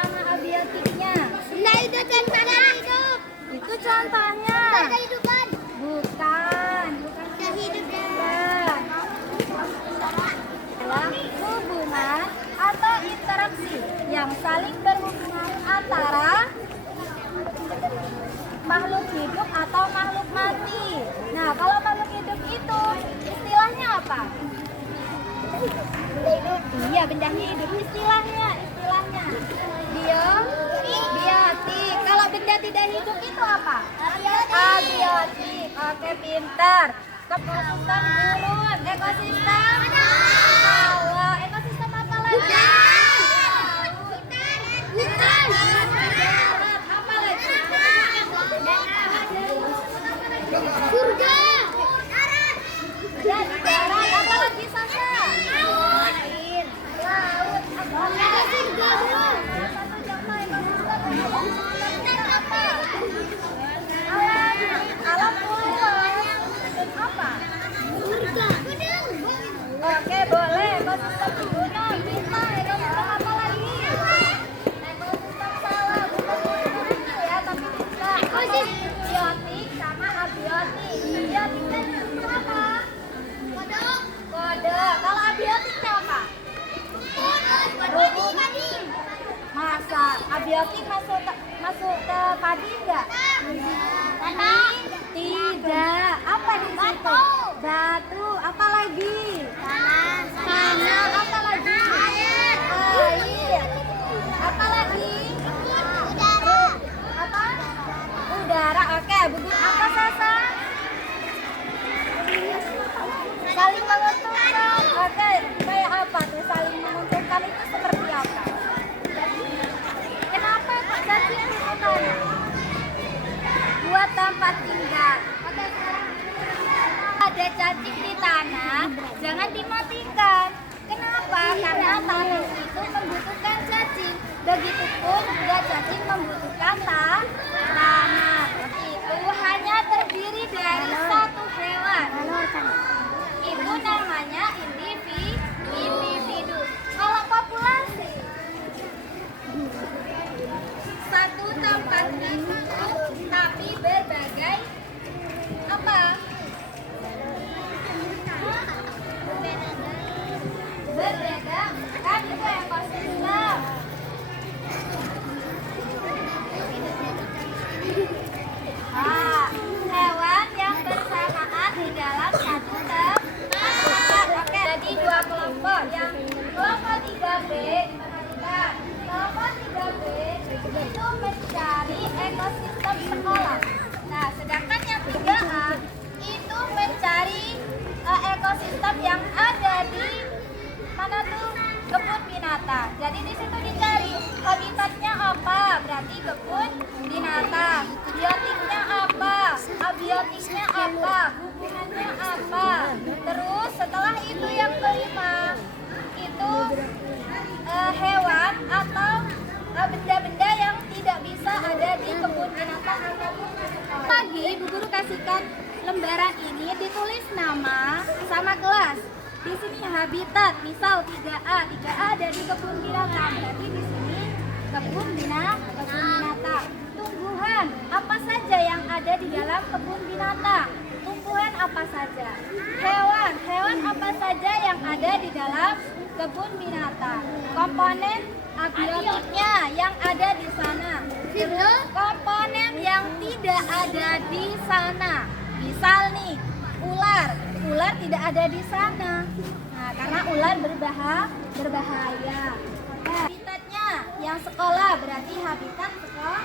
sama abiotiknya? Benda hidup dan benda hidup. Itu contohnya. Kehidupan. Bukan Kehidupan. Adalah hubungan atau interaksi yang saling berhubungan antara makhluk hidup atau makhluk mati. Nah, kalau makhluk hidup itu istilahnya apa? Iya, benda hidup. Istilahnya. Biotik. Kalau benda tidak hidup itu apa? Abiotik. Oke, pintar. Ekosistem gurun. Ekosistem kalau ekosistem apa lagi? Hutan. Apa lagi? Surga. Dan darat apa lagi, Sasa? Laut. Surga. Alam luas. Apa? Surga. Oke, boleh. Ekosistem gunung, bintang, ekosistem apa lagi? Ekosistem sawah, bukan gunung ya, tapi bisa. Biotik sama abiotik. Biotiknya itu apa? Kode. Kalau abiotiknya apa? Masa abiotik masuk ke padi enggak? Tidak. Apa di situ? Batu. Apa lagi? Tanah. Apa lagi? Air. Apa lagi? Apa? Udara. Oke. Bubur apa, Sasa? Saling menguntungkan. Oke. Kayak apa tuh saling menguntungkan itu seperti apa? Kenapa kok cacing di tanah? Buat tempat tinggal. Oke, sekarang ada cacing di tanah, jangan dimatikan. Kenapa? Karena tanah itu membutuhkan cacing. Begitupun juga cacing membutuhkan tanah. Itu hanya terdiri dari satu hewan. Itu namanya individu. Kalau populasi, satu tempat hidup tapi berbagai apa? Berbeda kan itu ekosistem. Hewan yang bersamaan di dalam satu tempat. Oke, jadi dua kelompok. Yang kelompok 3B diperhatikan. Kelompok 3B itu mencari ekosistem sekolah. Nah, sedangkan yang 3A itu mencari ekosistem yang ada di mana tuh? Kebun binatang. Jadi di situ dicari habitatnya apa? Berarti kebun binatang. Biotiknya apa? Abiotiknya apa? Hubungannya apa? Terus setelah itu yang kelima itu hewan atau benda-benda yang tidak bisa ada di kebun binatang ataupun pagi. Bu Guru kasihkan lembaran ini ditulis nama sama kelas. Di sini habitat, misal 3A ada di kebun binatang. Berarti di sini kebun binatang. Tumbuhan apa saja yang ada di dalam kebun binatang? Tumbuhan apa saja? Hewan apa saja yang ada di dalam kebun binatang? Komponen abiotiknya yang ada di sana. Terus komponen yang tidak ada di sana. Misal nih, ular tidak ada di sana. Nah, karena ular berbahaya. Habitatnya yang sekolah berarti habitat sekolah.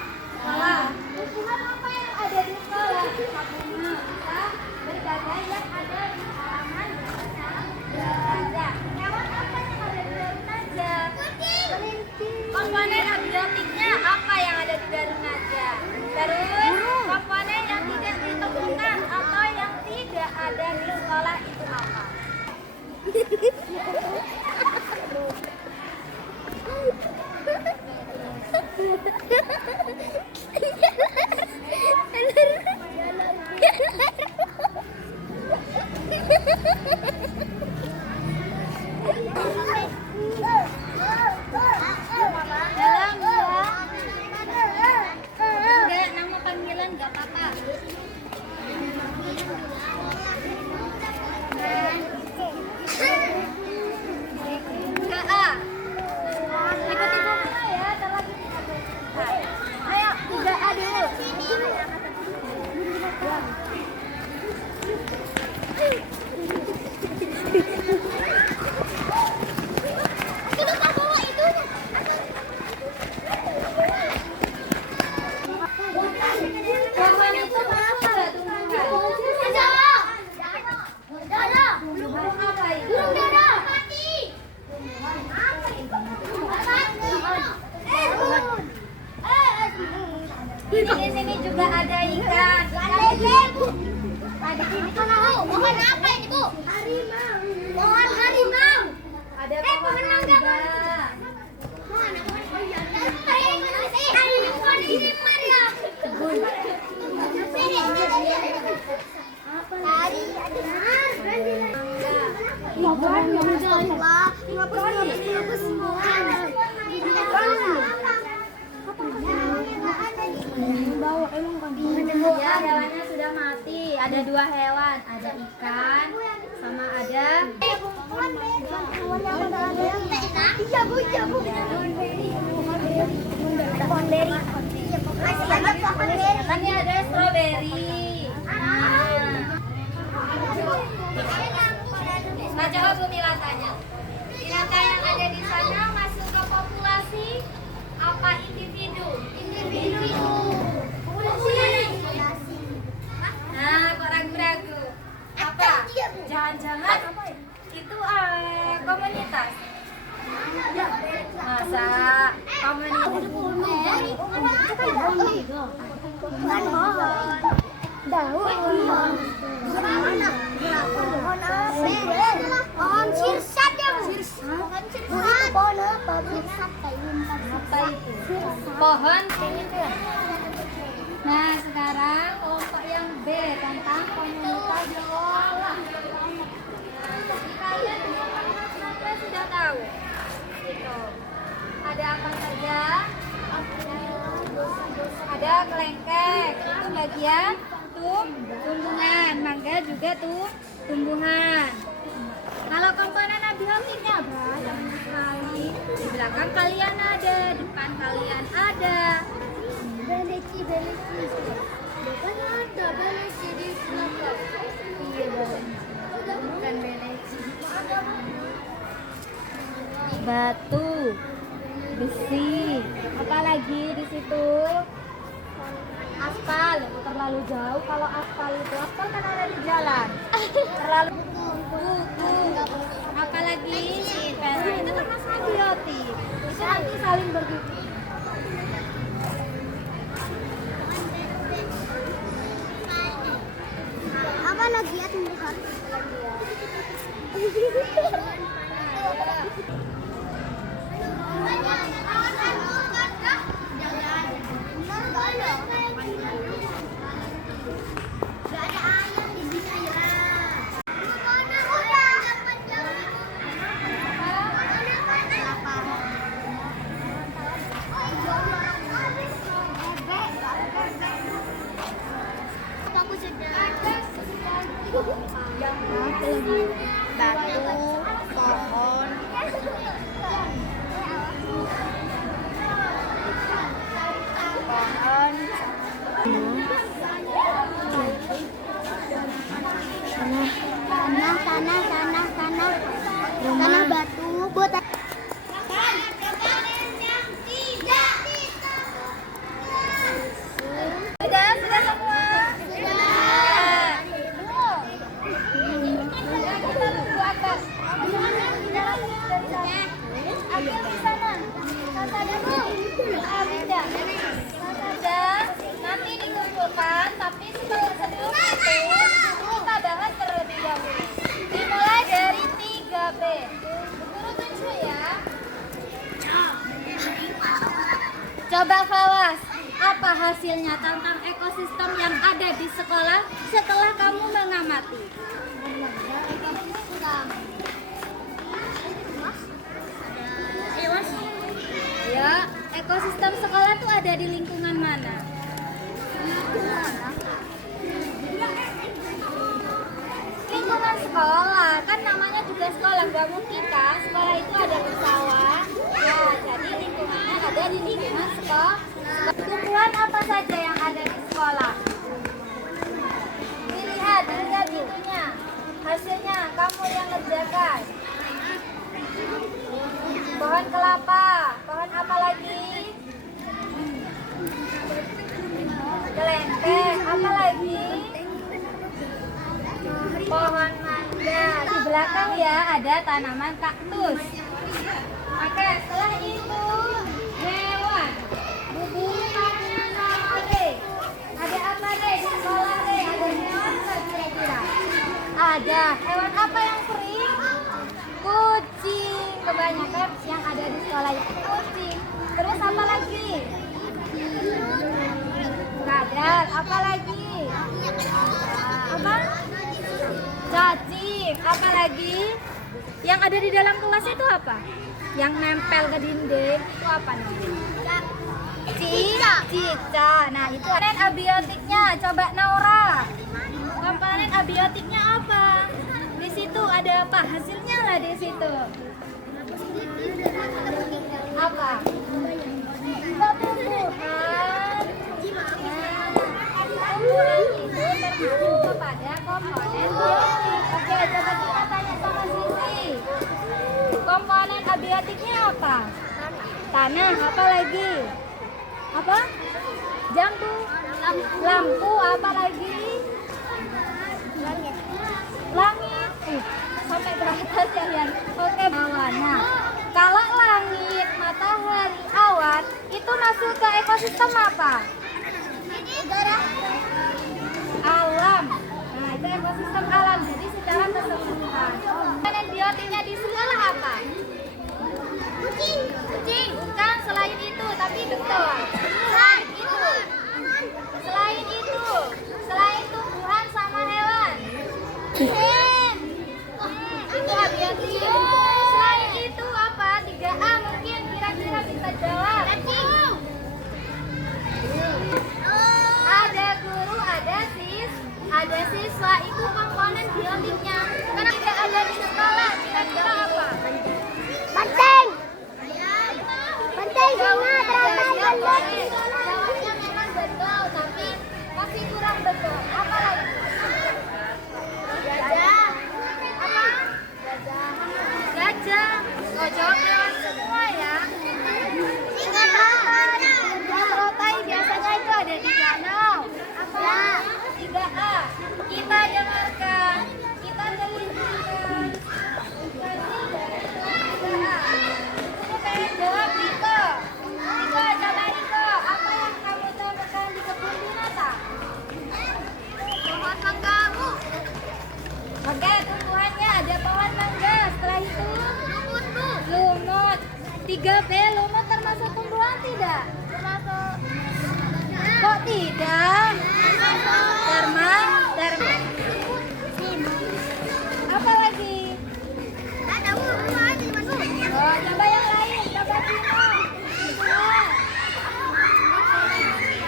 Tumbuhan apa yang ada di sekolah? Bunga, bisa berbagai yang ada di halaman gajah. Hewan apa yang ada di daun najah? Komponen abiotiknya apa yang ada di daun najah? Terus komponen yang tidak ditemukan atau yang tidak ada di sekolah itu apa? Dalam Ya, hewannya sudah mati. Ada dua hewan, ada ikan sama ada Tadi ada stroberi. Nah, coba Bu Mila tanya. Binatang yang ada di sana masuk ke populasi apa individu? Individu. Nah, kok ragu-ragu? Apa? Jangan-jangan itu komunitas? Masa komunitas? Pohon sirsat ya, Bu? Bukan sirsat. Pohon apa? Sirsat Apa itu? Pohon. Nah, sekarang kelompok yang B tentang komunitas sekolah. Kalian sudah tahu. Itu. Ada apa saja? Ada kelengkeng, itu bagian tumbuhan. Mangga juga tumbuhan. Kalau komponen abiotiknya banyak sekali. Di belakang kalian ada, depan kalian ada. Beleci. Bukan ada beleci di belakang. Iya, bukan beleci. Batu, besi, apalagi di situ? Aspal. Terlalu jauh. Kalau aspal kan ada di jalan. Terlalu buku. Apalagi pena itu termasuk abiotik. Itu nanti saling berguna. Apa lagi ya tumbuhan? Batu, pohon, tanah, batu, bot. Sudah semua. Nanti dikumpulkan, tapi sebelum itu kita bahas terlebih dahulu. Dimulai dari 3B. Guru tunjuk ya. Coba Fawas, apa hasilnya tentang ekosistem yang ada di sekolah setelah kamu mengamati? Ya, ekosistem sekolah tuh ada di lingkungan mana? Lingkungan sekolah, kan namanya juga sekolah. Gak mungkin kan sekolah itu ada di sawah. Ya, jadi lingkungannya ada di lingkungan sekolah. Tumbuhan apa saja yang ada di sekolah? Dilihat itunya. Hasilnya kamu yang ngerjakan. Pohon kelapa, pohon apa lagi? Kelengkeng, apa lagi? Pohon mangga. Di belakang ya ada tanaman kaktus. Oke, setelah itu hewan. Bubu ada apa deh di sekolah deh? Ada hewan nggak kira-kira? Ada. Hewan apa yang sering? Kucing. Kebanyakan yang ada di sekolah itu kucing. Terus apa lagi? Kadal. Apa lagi? Apa? Cacing. Apa lagi? Yang ada di dalam kelas itu apa? Yang nempel ke dinding itu apa namanya? Cica. Nah, itu komponen abiotiknya. Coba Naura. Komponen abiotiknya apa? Di situ ada apa? Hasilnya lah di situ. Apa? Tumbuhan. Tumbuhan itu termasuk kepada komponen biotik. Oke, coba kita tanya sama Sisi. Komponen abiotiknya apa? Tanah. Apa lagi? Apa? Jambu. Lampu. Apa lagi? Langit. Sampai ke atas ya, Yan. Oke, bawah. Nah, kalau langit, matahari, awan itu masuk ke ekosistem apa? Udara. Alam. Nah, itu ekosistem alam. Jadi secara keseluruhan. Komponen biotiknya di sekolah apa? Kucing. Bukan, selain itu, tapi betul. Selain tumbuhan sama hewan. Itu abiotik. Selain itu apa? 3A mungkin kira-kira bisa jawab. Ada guru, ada siswa, itu komponen biotiknya. Karena tidak ada di sekolah, kira-kira apa? Banteng. Singa, Siap, ternyata boleh. Jawabnya memang betul, tapi masih kurang betul. Apa lagi? Gajah. Apa? Gajah. Oh, jawab lewat semua ya. Rotai biasanya itu ada di danau. Apa? 3A. Kita dengarkan. Kita telitikan. Ini pengen jawab Riko. Riko, coba Riko. Apa yang kamu temukan di kebun binatang? Pohon mangga. Oke, tumbuhannya ada pohon mangga. Setelah itu lumut. 3B, lumut termasuk tumbuhan tidak? Termasuk. Kok tidak? Apa lagi? Ada buah di masuk. Oh, coba yang lain. Coba Tino. Nah.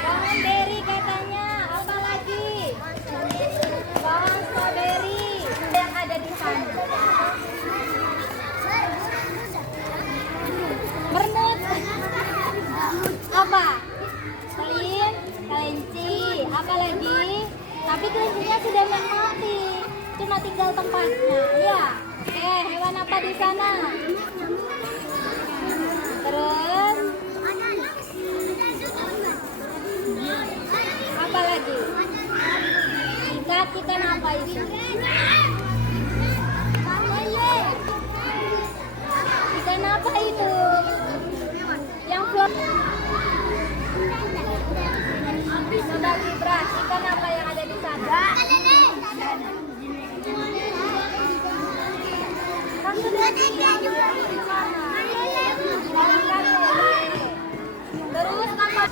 Pohon beri katanya. Apa lagi? Pohon stroberi yang ada di sana. Mermut. Apa? Kelinci. Apa lagi? Tapi kelincinya sudah mati. Cuma tinggal tempatnya. Ya. Hewan apa di sana? Terus apa lagi? Ikan apa itu? Ikan apa itu? Yang flot. Coba Libra, ikan apa yang ada di sana? Kan sudah bilang juga di sana. Ikan lele. Terus apa?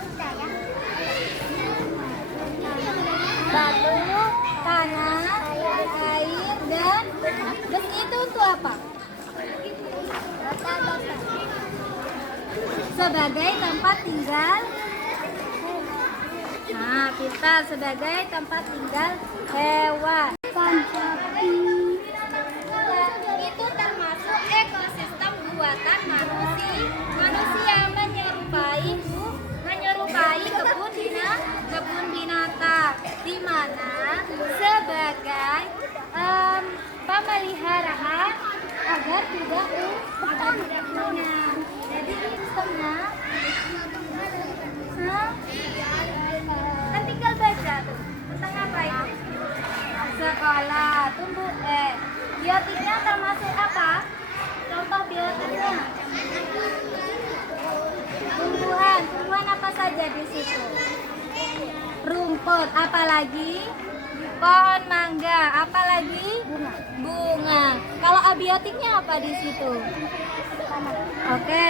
Batu, tanah, air, dan besi itu untuk apa? Sebagai tempat tinggal. Nah, kita sebagai tempat tinggal hewan. Itu termasuk ekosistem buatan manusia menyerupai kebun binatang, di mana sebagai pemeliharaan agar tidak punah. Jadi sistemnya kan tinggal baca tuh tentang apa itu? Sekolah, biotiknya termasuk apa? Contoh biotiknya. Tumbuhan apa saja di situ? Rumput, apalagi? Pohon mangga, apalagi? Bunga. Kalau abiotiknya apa di situ? Oke.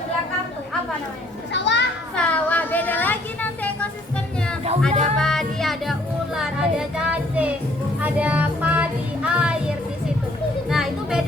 Belakang tuh apa namanya? Sawah. Beda lagi nanti ekosistemnya. Ada padi, ada ular, ada cacing, ada padi, air di situ. Nah, itu beda.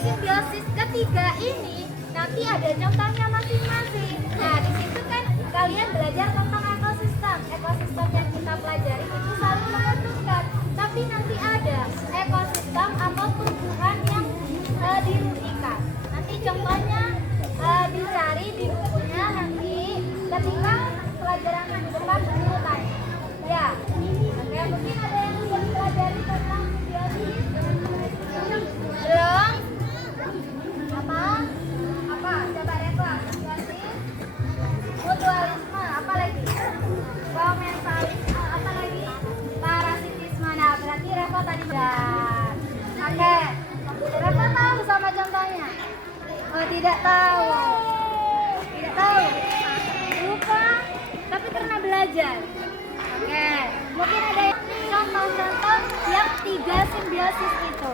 simbiosis ketiga ini nanti ada contohnya masing-masing. Nah, di situ kan kalian belajar tentang ekosistem. Ekosistem yang kita pelajari itu saling menguntungkan. Tapi nanti ada ekosistem atau tumbuhan yang dirugikan. Nanti contohnya dicari di bukunya nanti ketika pelajaran minggu depan guru tanya. Ya, oke, mungkin ada yang sudah pelajari tentang simbiosis? Belum? Apa? Coba reklam. Simbiosis, mutualisme, apa lagi? Komensalisme, apa lagi? Parasitisme. Nah, berarti Revo tadi benar. Oke, Revo tahu sama contohnya? Oh, tidak tahu. Tidak tahu. Lupa, tapi pernah belajar. Oke, mungkin ada yang contoh-contoh yang 3 simbiosis itu.